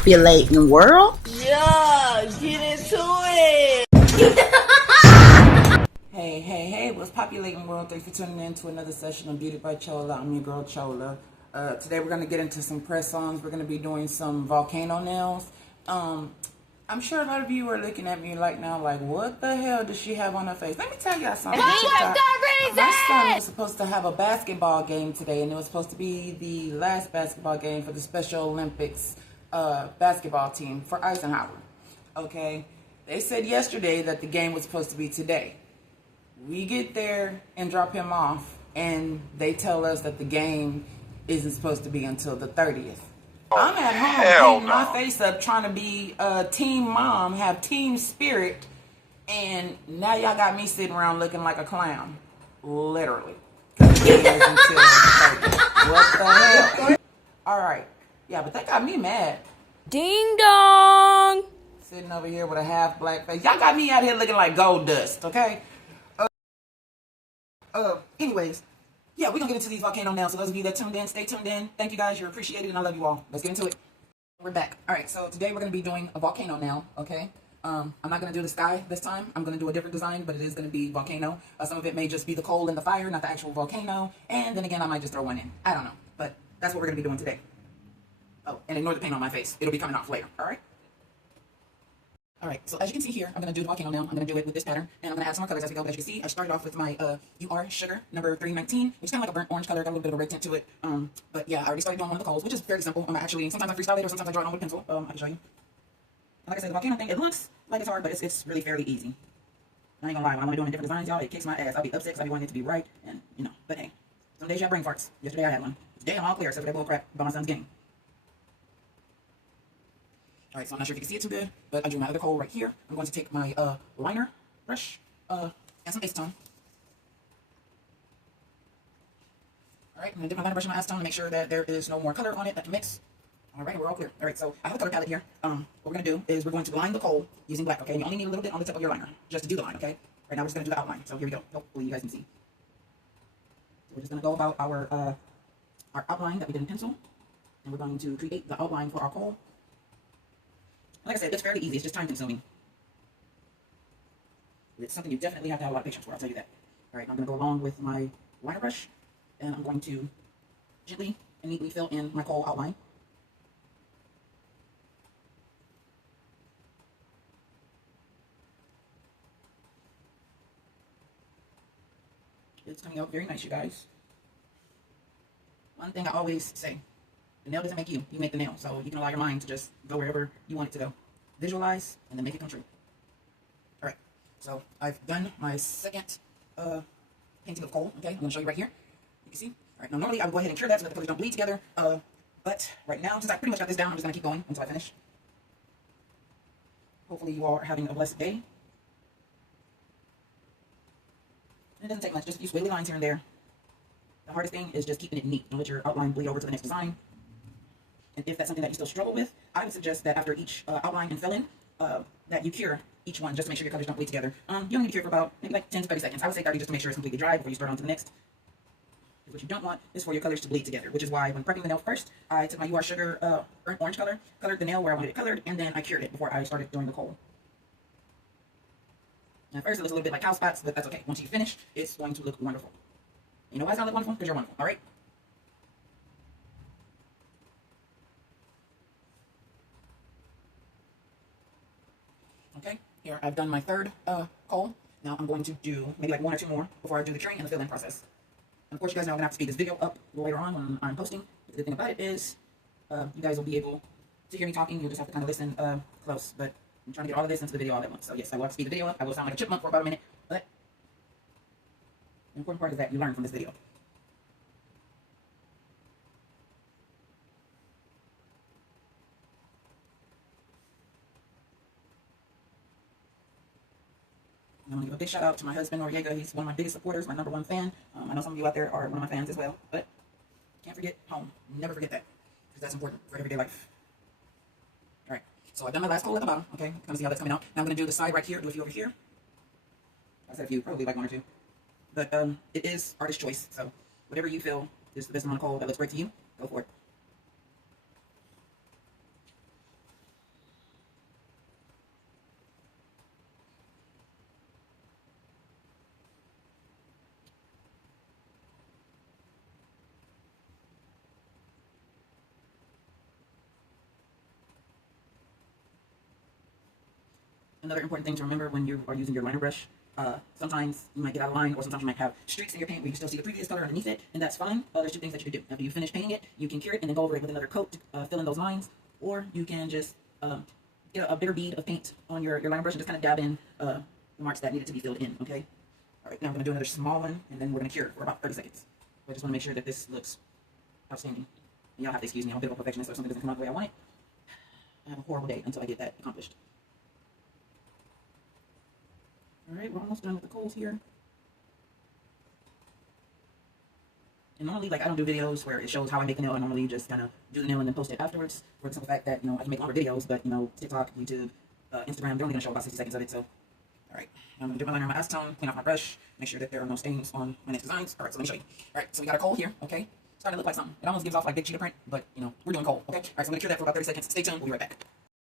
populating world. Yeah, get into it. Hey, what's populating world? Thanks for tuning in to another session of Beauty by Chola. I'm your girl Chola. Today we're going to get into some press songs. We're going to be doing some volcano nails. I'm sure a lot of you are looking at me right now like, what the hell does she have on her face? Let me tell y'all something. My son was supposed to have a basketball game today, and it was supposed to be the last basketball game for the Special Olympics basketball team for Eisenhower. Okay? They said yesterday that the game was supposed to be today. We get there and drop him off, and they tell us that the game isn't supposed to be until the 30th. I'm at home getting my face up trying to be a team mom, have team spirit, and now y'all got me sitting around looking like a clown. Literally. Because the game is until the 30th. What the hell? Alright. Yeah, but that got me mad. Ding dong. Sitting over here with a half black face. Y'all got me out here looking like gold dust, okay? Anyways, yeah, we're gonna get into these volcano nails. So those of you that tuned in, stay tuned in. Thank you guys, you're appreciated, and I love you all. Let's get into it. We're back. Alright, so today we're gonna be doing a volcano nail, okay? I'm not gonna do the sky this time. I'm gonna do a different design, but it is gonna be volcano. Some of it may just be the coal and the fire, not the actual volcano. And then again, I might just throw one in. I don't know. But that's what we're gonna be doing today. Oh, and ignore the paint on my face. It'll be coming off later, alright? Alright, so as you can see here, I'm going to do the volcano nail. I'm going to do it with this pattern, and I'm going to add some more colors as we go. But as you can see, I started off with my UR Sugar number 319, which is kind of like a burnt orange color, got a little bit of a red tint to it. But yeah, I already started doing one of the coals, which is fairly simple. Actually, sometimes I freestyle it, or sometimes I draw it on with pencil. I can show you. And like I said, the volcano thing, it looks like it's hard, but it's really fairly easy. I ain't gonna lie, when I'm doing different designs, y'all, it kicks my ass. I'll be upset because I'll be wanting it to be right, and you know, but hey, some days you have brain farts. Yesterday I had one. Today I'm all clear, except for that bull crap about my son's game. Alright, so I'm not sure if you can see it too good, but I drew my other coal right here. I'm going to take my liner brush and some acetone. Alright, I'm going to dip my liner brush in my acetone to make sure that there is no more color on it that can mix. Alright, we're all clear. Alright, so I have a color palette here. What we're going to do is we're going to line the coal using black, okay? And you only need a little bit on the tip of your liner, just to do the line, okay? Right now we're just going to do the outline. So here we go. Hopefully you guys can see. So we're just going to go about our outline that we did in pencil. And we're going to create the outline for our coal. Like I said, it's fairly easy. It's just time consuming. It's something you definitely have to have a lot of patience for, I'll tell you that. Alright, I'm going to go along with my liner brush, and I'm going to gently and neatly fill in my coal outline. It's coming out very nice, you guys. One thing I always say, the nail doesn't make you, you make the nail. So you can allow your mind to just go wherever you want it to go. Visualize, and then make it come true. Alright, so I've done my second painting of coal. Okay, I'm going to show you right here. You can see. Alright, now normally I would go ahead and cure that so that the colors don't bleed together. But right now, since I pretty much got this down, I'm just going to keep going until I finish. Hopefully you all are having a blessed day. And it doesn't take much, just a few squiggly lines here and there. The hardest thing is just keeping it neat. Don't let your outline bleed over to the next design. And if that's something that you still struggle with, I would suggest that after each outline and fill in, that you cure each one just to make sure your colors don't bleed together. You only need to cure for about maybe like 10 to 30 seconds. I would say 30 just to make sure it's completely dry before you start on to the next. Because what you don't want is for your colors to bleed together, which is why when prepping the nail first, I took my UR Sugar burnt orange color, colored the nail where I wanted it colored, and then I cured it before I started doing the coal. At first it looks a little bit like cow spots, but that's okay. Once you finish, it's going to look wonderful. You know why it's going to look wonderful? Because you're wonderful, alright? Okay, here I've done my third coal. Now I'm going to do maybe like one or two more before I do the curing and the fill-in process. And of course, you guys know I'm going to have to speed this video up later on when I'm posting. But the good thing about it is you guys will be able to hear me talking. You'll just have to kind of listen close. But I'm trying to get all of this into the video all at once. So yes, I will have to speed the video up. I will sound like a chipmunk for about a minute. But the important part is that you learn from this video. I want to give a big shout out to my husband, Noriega. He's one of my biggest supporters, my number one fan. I know some of you out there are one of my fans as well, but can't forget home. Never forget that, because that's important for everyday life. All right, so I've done my last coal at the bottom, okay? Kind of see how that's coming out. Now I'm going to do the side right here, do a few over here. I said a few, probably like one or two. But it is artist choice, so whatever you feel is the best amount of coal that looks great to you, go for it. another important thing to remember when you are using your liner brush. Sometimes you might get out of line, or sometimes you might have streaks in your paint where you still see the previous color underneath it, and that's fine. There's two things that you can do. After you finish painting it, you can cure it and then go over it with another coat to fill in those lines, or you can just get a bigger bead of paint on your liner brush and just kind of dab in the marks that needed to be filled in, okay? All right, now I'm going to do another small one, and then we're going to cure it for about 30 seconds. I just want to make sure that this looks outstanding. And y'all have to excuse me, I'm a bit of a perfectionist, so if something doesn't come out the way I want it, I have a horrible day until I get that accomplished. Alright, we're almost done with the coals here. And normally, like, I don't do videos where it shows how I make the nail. I normally just kind of do the nail and then post it afterwards. For the simple fact that, I can make longer videos, but, TikTok, YouTube, Instagram, they're only going to show about 60 seconds of it, so. Alright, I'm going to do my liner on my acetone, clean off my brush, make sure that there are no stains on my next designs. Alright, so let me show you. Alright, so we got our coal here, okay? It's starting to look like something. It almost gives off like big cheetah print, but, we're doing coal, okay? Alright, so I'm going to cure that for about 30 seconds. Stay tuned, we'll be right back.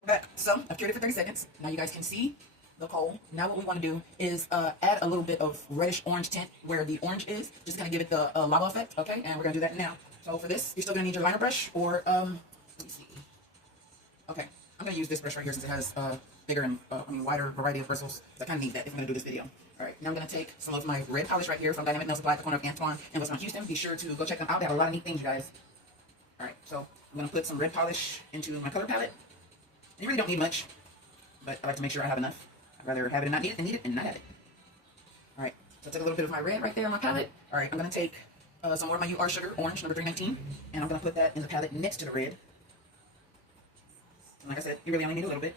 We're back. So, I've cured it for 30 seconds. Now you guys can see the coal. Now what we want to do is add a little bit of reddish orange tint where the orange is, just kind of give it the lava effect, okay? And we're going to do that now. So for this, you're still going to need your liner brush, or, let me see. Okay, I'm going to use this brush right here since it has bigger and, wider variety of bristles. I kind of need that if I'm going to do this video. Alright, now I'm going to take some of my red polish right here from Dynamic Nail Supply at the corner of Antoine and Westmont Houston. Be sure to go check them out. They have a lot of neat things, you guys. Alright, so I'm going to put some red polish into my color palette. And you really don't need much, but I like to make sure I have enough. I'd rather have it and not need it than need it and not have it. Alright, so I took a little bit of my red right there on my palette. Alright, I'm going to take some more of my UR Sugar Orange, number 319, and I'm going to put that in the palette next to the red. And like I said, you really only need a little bit.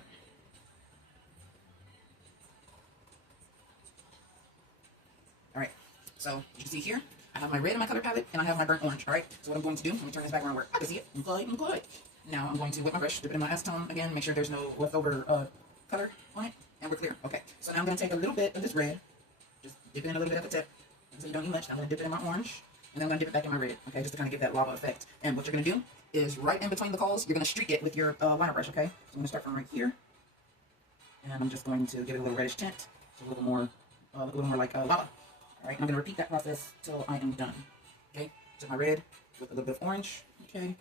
Alright, so you can see here, I have my red in my color palette, and I have my burnt orange. Alright, so what I'm going to do, let me turn this back around where I can see it. I'm good. Now I'm going to wet my brush, dip it in my acetone again, make sure there's no leftover color on it, and we're clear. Okay, so now I'm going to take a little bit of this red, just dip it in a little bit at the tip, so you don't need much. Now I'm going to dip it in my orange, and then I'm going to dip it back in my red, okay, just to kind of give that lava effect. And what you're going to do is right in between the coals, you're going to streak it with your liner brush, okay? So I'm going to start from right here, and I'm just going to give it a little reddish tint, so a little more like lava. Alright, I'm going to repeat that process till I am done. Okay, so my red with a little bit of orange, okay?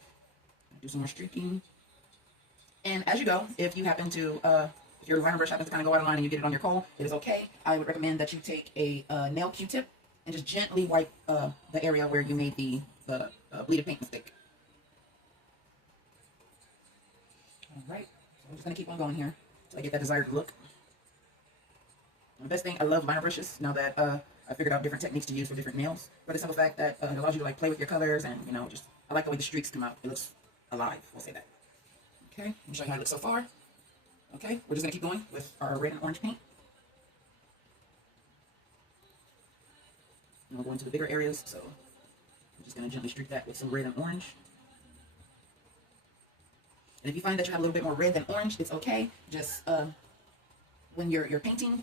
Do some more streaking. And as you go, if you happen to, if your liner brush happens to kind of go out of line and you get it on your coal, it is okay. I would recommend that you take a nail Q-tip and just gently wipe the area where you made the bleeded paint mistake. Alright, so I'm just going to keep on going here until I get that desired look. And the best thing, I love liner brushes now that I figured out different techniques to use for different nails. For the simple fact that it allows you to like play with your colors and, just, I like the way the streaks come out. It looks alive, we'll say that. Okay, let me show you how it looks so far. Okay, we're just going to keep going with our red and orange paint. And we'll go into the bigger areas, so I'm just going to gently streak that with some red and orange. And if you find that you have a little bit more red than orange, it's okay. Just when you're painting,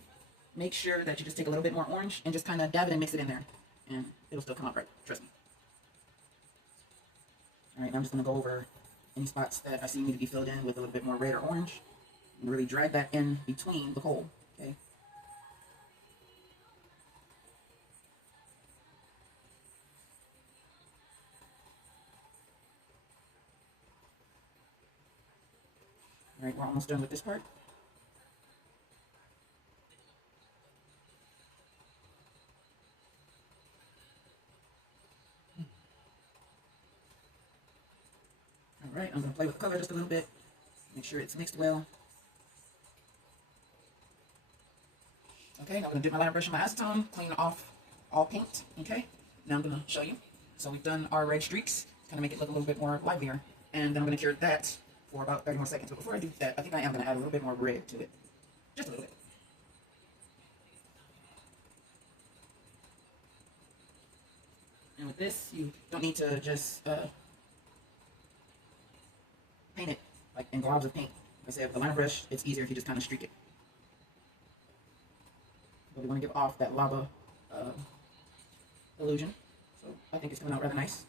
make sure that you just take a little bit more orange and just kind of dab it and mix it in there. And it'll still come out right, trust me. Alright, now I'm just going to go over any spots that I see need to be filled in with a little bit more red or orange. And really drag that in between the coal, okay? Alright, we're almost done with this part. Alright, I'm going to play with color just a little bit. Make sure it's mixed well. Okay, now I'm going to dip my liner brush in my acetone, clean off all paint. Okay, now I'm going to show you. So we've done our red streaks, kind of make it look a little bit more livelier. And then I'm going to cure that for about 30 more seconds. But before I do that, I think I am going to add a little bit more red to it. Just a little bit. And with this, you don't need to just paint it like in globs of paint. Like I said, with the liner brush, it's easier if you just kind of streak it. But we want to give off that lava illusion. So I think it's coming out rather nice.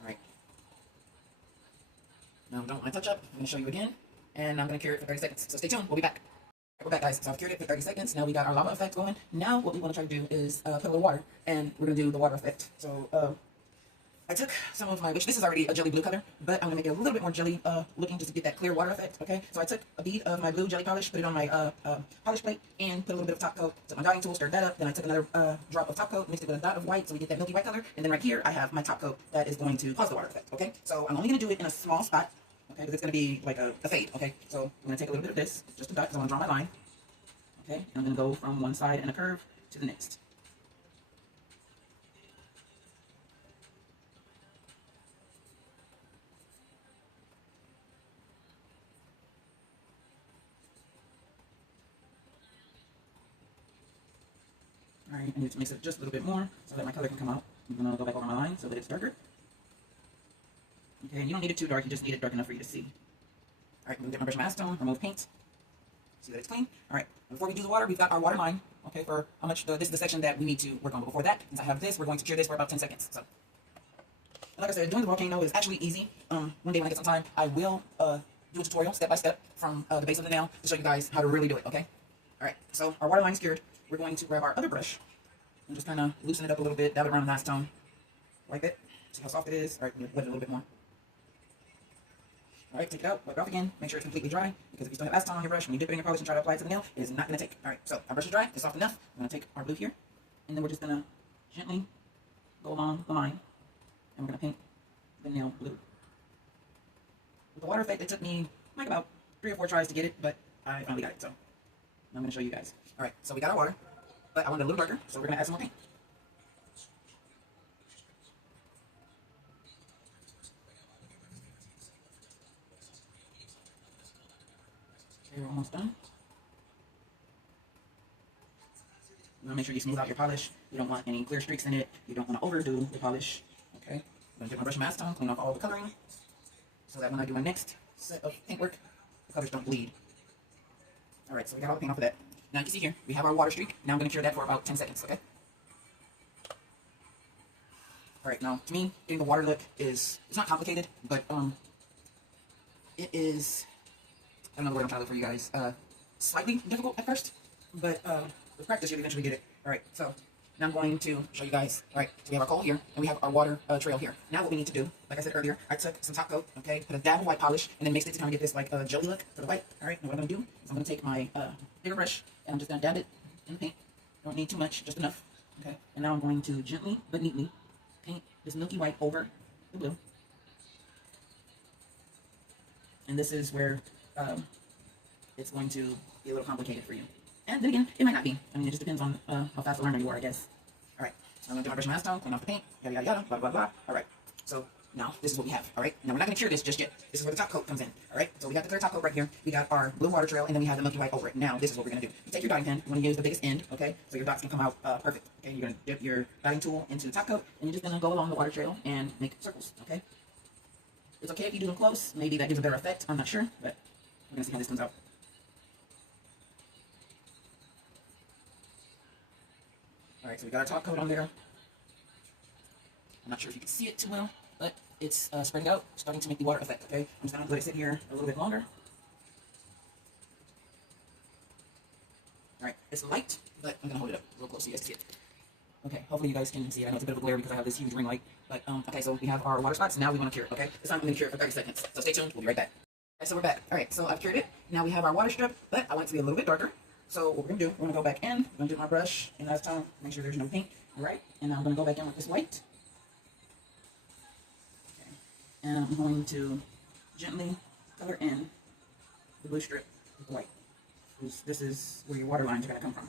Alright. Now don't want to touch up. I'm going to show you again. And I'm going to cure it for 30 seconds. So stay tuned. We'll be back. We're back, guys. So I've cured it for 30 seconds. Now we got our lava effect going. Now what we want to try to do is put a little water. And we're going to do the water effect. So I took some of my, which this is already a jelly blue color, but I'm gonna make it a little bit more jelly looking just to get that clear water effect. Okay, so I took a bead of my blue jelly polish, put it on my polish plate, and put a little bit of top coat. Took my dotting tool, stirred that up. Then I took another drop of top coat, mixed it with a dot of white, so we get that milky white color. And then right here I have my top coat that is going to cause the water effect. Okay, so I'm only gonna do it in a small spot. Okay, because it's gonna be like a fade. Okay, so I'm gonna take a little bit of this, just a dot, because I want to draw my line. Okay, and I'm gonna go from one side in a curve to the next. Alright, I need to mix it just a little bit more so that my color can come out. I'm going to go back over my line so that it's darker. Okay, and you don't need it too dark, you just need it dark enough for you to see. Alright, I'm going to get my brush and acetone, remove paint. See that it's clean? Alright, before we do the water, we've got our water line. Okay, for how much, this is the section that we need to work on. But before that, since I have this, we're going to cure this for about 10 seconds. So, like I said, doing the volcano is actually easy. One day when I get some time, I will do a tutorial step by step from the base of the nail to show you guys how to really do it, okay? Alright, so our water line is cured. We're going to grab our other brush and just kind of loosen it up a little bit, dab it around the acetone, like that. See how soft it is? Alright, wet it a little bit more. Alright, take it out, wipe it off again, make sure it's completely dry, because if you still have acetone on your brush, when you dip it in your polish and try to apply it to the nail, it is not going to take. Alright, so our brush is dry, it's soft enough. I'm going to take our blue here, and then we're just going to gently go along the line, and we're going to paint the nail blue. With the water effect, it took me like about 3 or 4 tries to get it, but I finally got it, so I'm going to show you guys. Alright, so we got our water, but I want it a little darker, so we're going to add some more paint. Okay, we're almost done. You want to make sure you smooth out your polish. You don't want any clear streaks in it. You don't want to overdo the polish. Okay, I'm going to get my brush and acetone, clean off all the coloring, so that when I do my next set of paintwork, the colors don't bleed. Alright, so we got all the paint off of that. Now you can see here, we have our water streak. Now I'm going to cure that for about 10 seconds, okay? Alright, now to me, getting the water look it's not complicated, but it is, I don't know the word I'm trying to look for you guys, slightly difficult at first, but with practice you'll eventually get it. Alright, so now I'm going to show you guys. Alright, so we have our coal here, and we have our water trail here. Now what we need to do, like I said earlier, I took some top coat, okay, put a dab of white polish, and then mixed it to kind of get this like jelly look for the white. Alright, now what I'm going to do is I'm going to take my bigger brush, and I'm just going to dab it in the paint. Don't need too much, just enough. Okay, and now I'm going to gently but neatly paint this milky white over the blue. And this is where it's going to be a little complicated for you. And then again, it might not be. I mean, it just depends on how fast a learner you are, I guess. Alright, so I'm going to do my brush and acetone, clean off the paint, yada yada yada, blah blah blah. Alright, so now this is what we have. Alright, now we're not going to cure this just yet. This is where the top coat comes in. Alright, so we got the clear top coat right here. We got our blue water trail, and then we have the milky white over it. Now, this is what we're going to do. You take your dotting pen, you want to use the biggest end, okay? So your dots can come out perfect. Okay, you're going to dip your dotting tool into the top coat, and you're just going to go along the water trail and make circles, okay? It's okay if you do them close. Maybe that gives a better effect. I'm not sure, but we're going to see how this comes out. Alright, so we got our top coat on there. I'm not sure if you can see it too well, but it's spreading out, starting to make the water effect, okay? I'm just going to let it sit here a little bit longer. Alright, it's light, but I'm going to hold it up a little close so you guys can see it. Okay, hopefully you guys can see it. I know it's a bit of a glare because I have this huge ring light, but okay, so we have our water spots, and now we want to cure it, okay? This time I'm going to cure it for 30 seconds, so stay tuned, we'll be right back. Okay, so we're back. Alright, so I've cured it. Now we have our water strip, but I want it to be a little bit darker. So what we're going to do, we're going to go back in, I'm going to do my brush, and last time, make sure there's no paint, alright? And I'm going to go back in with this white. Okay. And I'm going to gently color in the blue strip with the white. This is where your water lines are going to come from.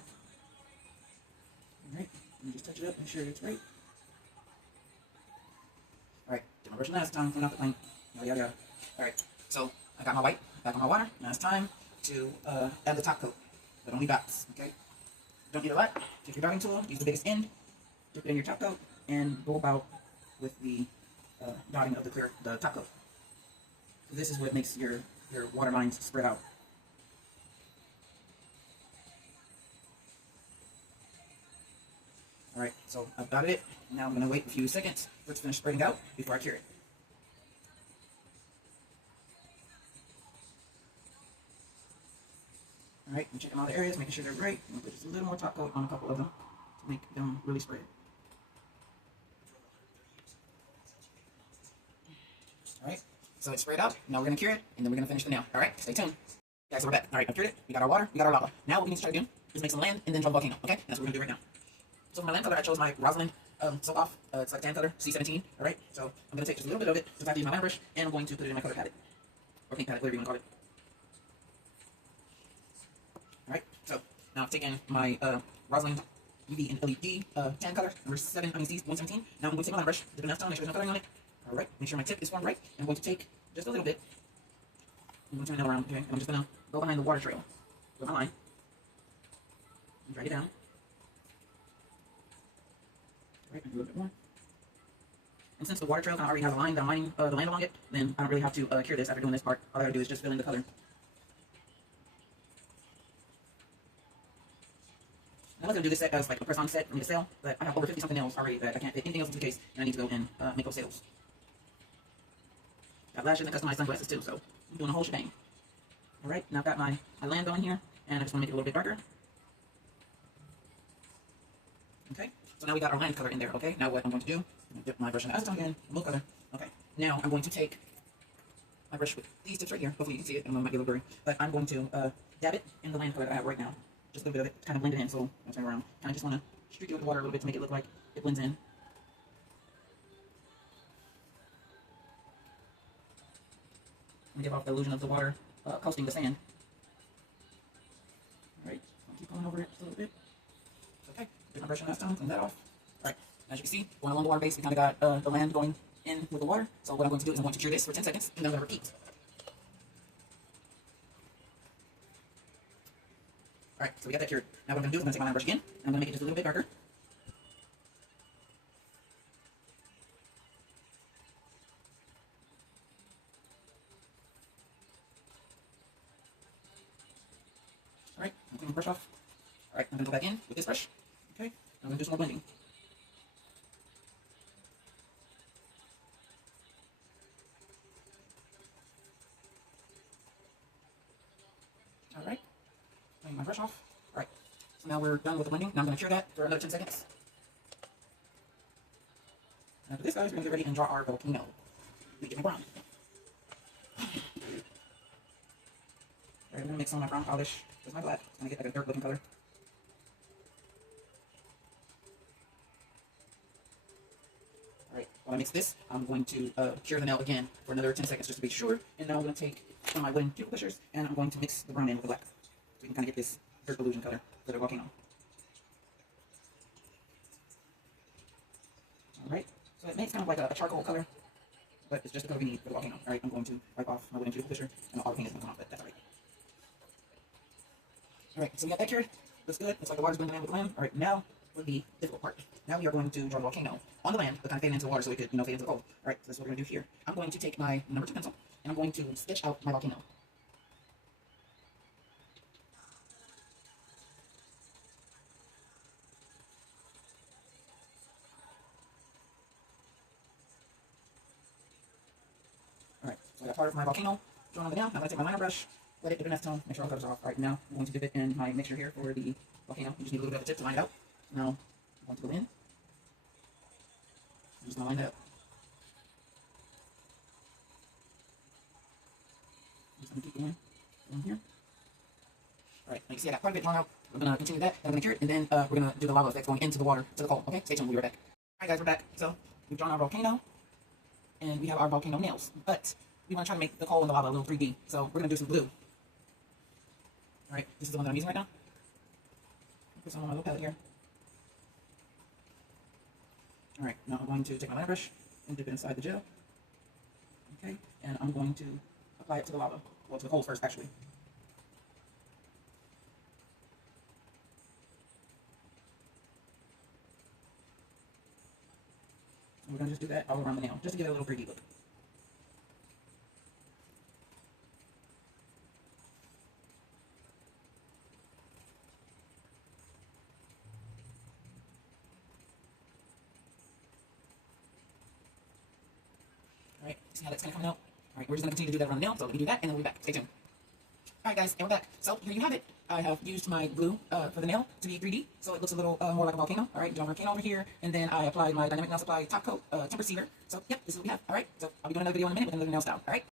Alright, let me just touch it up, make sure it's right. Alright, get my brush last time, clean off the paint, yada yada yada. Alright, so I got my white back on my water. Now it's time to add the top coat, but only dots, okay? Don't need a lot. Take your dotting tool, use the biggest end, dip it in your top coat, and go about with the dotting of the top coat. So this is what makes your water lines spread out. Alright, so I've dotted it. Now I'm going to wait a few seconds for it to finish spreading out before I cure it. Alright, I'm checking all the areas, making sure they're right. I'm going to put just a little more top coat on a couple of them to make them really spread. All right. So it's sprayed out. Now we're gonna cure it, and then we're gonna finish the nail. All right. Stay tuned. Guys, so we're back. All right. I've cured it. We got our water. We got our lava. Now what we need to try to do is make some land and then draw the volcano. Okay. That's what we're gonna do right now. So for my land color, I chose my Rosalind soap off. It's like tan color, C17. All right. So I'm gonna take just a little bit of it, just have to use my land brush, and I'm going to put it in my color palette or paint palette, whatever you want to call it. All right. So now I've taken my Rosalind UV and LED tan color, number 117. Now I'm going to take my line brush, dip enough time, make sure there's no coloring on it. Alright, make sure my tip is formed right. I'm going to take just a little bit. I'm going to turn it around, okay? I'm just going to go behind the water trail with my line and drag it down. Alright, and a little bit more. And since the water trail kind of already has a line that I'm lining the land along it, then I don't really have to cure this after doing this part. All I gotta do is just fill in the color. I was going to do this set as like a press-on set for me to sell, but I have over 50 something nails already that I can't fit anything else into the case, and I need to go and make those sales. Got lashes and customized sunglasses too, so I'm doing a whole shebang. Alright, now I've got my land on here, and I just want to make it a little bit darker. Okay, so now we got our land color in there, okay? Now what I'm going to do, I'm going to dip my brush in acetone again, blue color. Okay, now I'm going to take my brush with these tips right here. Hopefully you can see it, I know it might be a little blurry, but I'm going to dab it in the land color that I have right now. Just a little bit of it, kind of blend it in, so I'll turn it around. Kind of just want to streak it with water a little bit to make it look like it blends in. And give off the illusion of the water coasting the sand. Alright, I'll keep going over it just a little bit. Okay, get my brush in last time, clean that off. Alright, as you can see, going along the water base, we kind of got the land going in with the water. So what I'm going to do is I'm going to cure this for 10 seconds, and then I'm going to repeat. Alright, so we got that cured. Now what I'm going to do is I'm going to take my line brush again, and I'm going to make it just a little bit darker. Alright, I'm clean the brush off. Alright, I'm going to go back in with this brush. Okay, I'm going to do some more blending. Alright, clean my brush off. Alright, so now we're done with the blending. Now I'm going to cure that for another 10 seconds. And after this, guys, we're going to get ready and draw our volcano. We get my brown. Alright, I'm going to mix some of my brown polish with my black. It's going to get like a dirt looking color. Alright, while I mix this, I'm going to cure the nail again for another 10 seconds just to be sure. And now I'm going to take some of my wooden cuticle pushers and I'm going to mix the brown in with the black. So we can kind of get this dirt illusion color for the volcano. Alright, so it makes kind of like a charcoal color, but it's just the color we need for the volcano. Alright, I'm going to wipe off my wooden cuticle pusher and all the paint is going to come off, but that's alright. Alright, so we got that cured. Looks good. Looks like the water's blending in with the land. Alright, now for the difficult part. Now we are going to draw the volcano on the land, but kind of fade into the water so we could, fade into the cold. Alright, so that's what we're going to do here. I'm going to take my number 2 pencil, and I'm going to sketch out my volcano. Alright, so I got part of my volcano drawn on the down. I'm going to take my liner brush, let it dip in acetone, make sure all the colors are off. Alright, now I'm going to dip it in my mixture here for the volcano. You just need a little bit of a tip to line it out. Now, I'm going to go in. I'm just going to line that up. I'm just going to keep going here. Alright, like you see, I got quite a bit drawn out. We're going to continue that. I'm going to cure it, and then we're going to do the lava effect going into the water, to the coal. Okay, stay tuned. We'll be right back. Alright, guys, we're back. So, we've drawn our volcano, and we have our volcano nails. But we want to try to make the coal and the lava a little 3D. So, we're going to do some blue. Alright, this is the one that I'm using right now. Put some on my little palette here. Alright, now I'm going to take my liner brush and dip it inside the gel. Okay, and I'm going to apply it to the lava. Well, to the coals first, actually. And we're going to just do that all around the nail, just to give it a little 3D look. Alright, see how that's kind of coming out? Alright, we're just going to continue to do that around the nail, so let me do that, and then we'll be back. Stay tuned. Alright guys, and we're back. So here you have it. I have used my glue for the nail to be 3D, so it looks a little more like a volcano. Alright, draw a volcano over here, and then I applied my Dynamic Nail Supply top coat, temper sealer. So yep, this is what we have. Alright, so I'll be doing another video in a minute with another nail style. Alright.